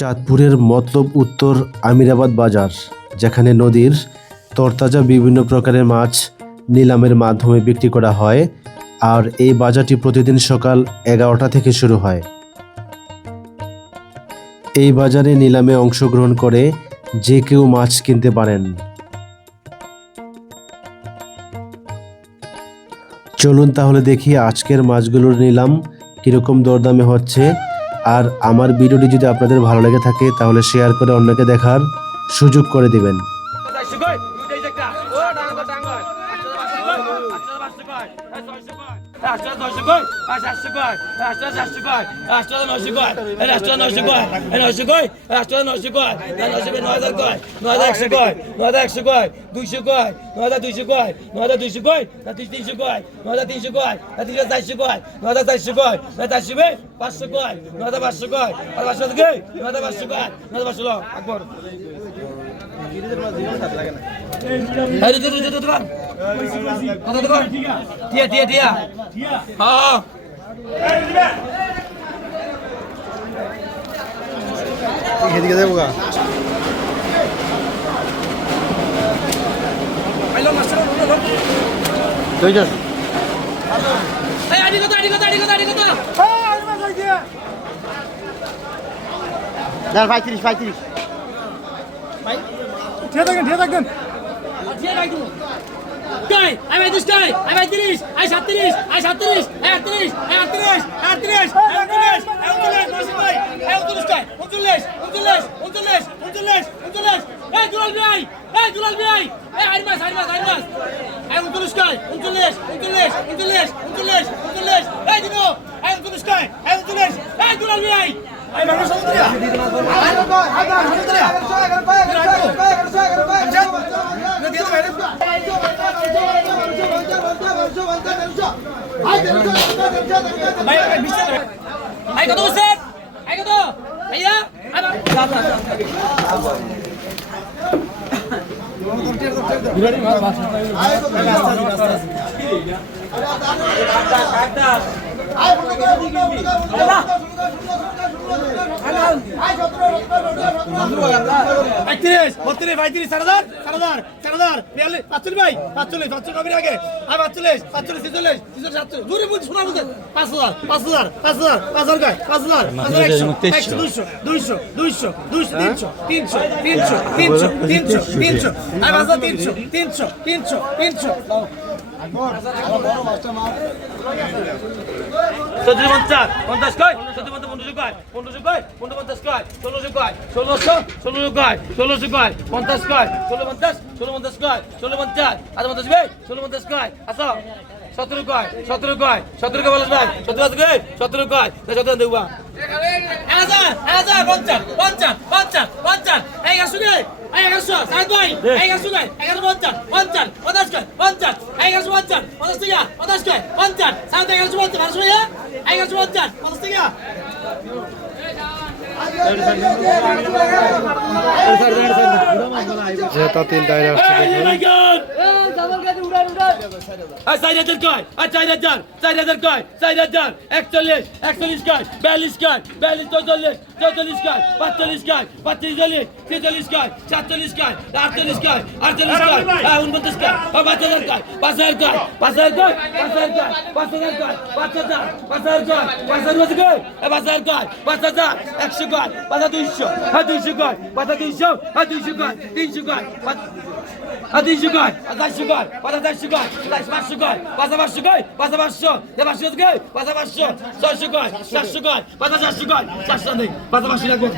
চাঁদপুরের মতলব উত্তর আমিরাবাদ বাজার, যেখানে নদীর তরতাজা বিভিন্ন প্রকারের মাছ নিলামের মাধ্যমে বিক্রি করা হয় আর এই বাজারটি প্রতিদিন সকাল এগারোটা থেকে শুরু হয়। এই বাজারে নিলামে অংশগ্রহণ করে যে কেউ মাছ কিনতে পারেন। চলুন তাহলে দেখি আজকের মাছগুলোর নিলাম কীরকম দরদামে হচ্ছে। আর আমার ভিডিওটি যদি আপনাদের ভালো লেগে থাকে তাহলে শেয়ার করে অন্যকে দেখার সুযোগ করে দিবেন আটশো পাঁচশো কই আটশো কই আটশো চারশো কই আটশো নয়শো কই আটশো নয়শো কই নয়শো কই আটশো নয়শো কই নয়শো কই নয় হাজার কই নয় হাজার একশো কই নয় হাজার একশো কই দুইশো কই নয় হাজার দুইশো কই নয় হাজার দুইশো কই না দুই তিনশো কই নয় হাজার তিনশো কই না তিনশো চারশো কই নয় হাজার চারশো কই নয় চারশো কই পাঁচশো কই নয় হাজার পাঁচশো কই আর পাঁচশো কই নয় হাজার পাঁচশো কই নয় হাজার পাঁচশো আকবর এই যে যে যে দোকান টিয়া টিয়া টিয়া হ্যাঁ এদিকে দেবো গা দুইটা এই আড়ি কত আড়ি কত আড়ি কত আড়ি কত পঁয়ত্রিশ ঠিক থাকেন ঠিক থাকেন। টিয়া রাখ দিবো কই আই ভাই কই আই ভাই আই কত বলছেন আই কত ভাইয়া আই একত্রিশ বত্রিশ পঁয়ত্রিশ চার হাজার চার হাজার চার হাজার বিয়াল্লিশ পাঁচচল্লিশ ভাই পাঁচচল্লিশ পাঁচচল্লিশ নবীর আগে আর পাঁচচল্লিশ পাঁচচল্লিশ ছেচল্লিশ ছেচল্লিশ সাতচল্লিশ দূরে বুঝ শোনা বুঝে পাঁচ হাজার পাঁচ হাজার পাঁচ হাজার পাঁচ হাজার গায় পাঁচ হাজার পাঁচ একশো একশো দুইশো দুইশো দুইশো দুইশো তিনশো তিনশো তিনশো তিনশো তিনশো তিনশো আর পাঁচ হাজার তিনশো তিনশো তিনশো তিনশো চোদ্দ পঞ্চাশ পঞ্চাশ কয়? চোদ্দ পঞ্চাশ পনেরোশো কয়? পনেরোশো কয়? পনেরো পঞ্চাশ কয়? ষোলোশো কয়? ষোলোশো ষোলোশো কয়? ষোলোশো কয়? পঞ্চাশ কয়? ষোলো পঞ্চাশ ষোলো পঞ্চাশ কয়? ষোলো পঞ্চাশ। আচ্ছা পঞ্চাশ ভাই ষোলো পঞ্চাশ কয়? আসো সতেরো কয়? সতেরো কয়? সতেরো কয় বলো ভাই? সতেরো আছে গে সতেরো কয়? সতেরো দেবো হাজার হাজার পঞ্চাশ পঞ্চাশ পঞ্চাশ পঞ্চাশ। এই আসু গে এই ভাই এই কয়? এগারো পঞ্চাশ পঞ্চাশ। পঞ্চাশ এগারোশো পঞ্চাশ পঞ্চাশ টাকা পঞ্চাশ কয় পঞ্চাশ সাত এগারোশো পঞ্চাশ আটশো ভাইয়া এগারোশো পঞ্চাশ পঞ্চাশ টাকা যে আসছে চার হাজার কয় আর চার হাজার চার হাজার কয় চার হাজার একচল্লিশ একচল্লিশ কয় বিয়াল্লিশ কয় বিয়াল্লিশ চৌচল্লিশ চৌচল্লিশ কয় পাঁচচল্লিশ কয় পাঁচচল্লিশ চল্লিশ ছেচল্লিশ কয় সাতচল্লিশ কয় আটচল্লিশ কয় আটচল্লিশ কয় উনপঞ্চাশ কয় পাঁচ হাজার কয় পাঁচ হাজার কয় পাঁচ হাজার কয় পাঁচ পাঁচ হাজার পাঁচ হাজার কয় পাঁচ একশো কয় পাঁচ হাজার দুইশো হ্যাঁ দুইশো কয় পাঁচ দুইশো হ্যাঁ দুইশো কয় তিনশো কয় কয় পাঁচ হাজার চারশো কয় চারশো পাঁচশো কয় পাঁচ হাজার পাঁচশো কয় পাঁচ হাজার পাঁচশো এ পাঁচশো কয় পাঁচ হাজার পাঁচশো, ছয়শো কয় চারশো কয় পাঁচ হাজার চারশো কয় চারশো নেই পাঁচ হাজার পাঁচশো লাগবে।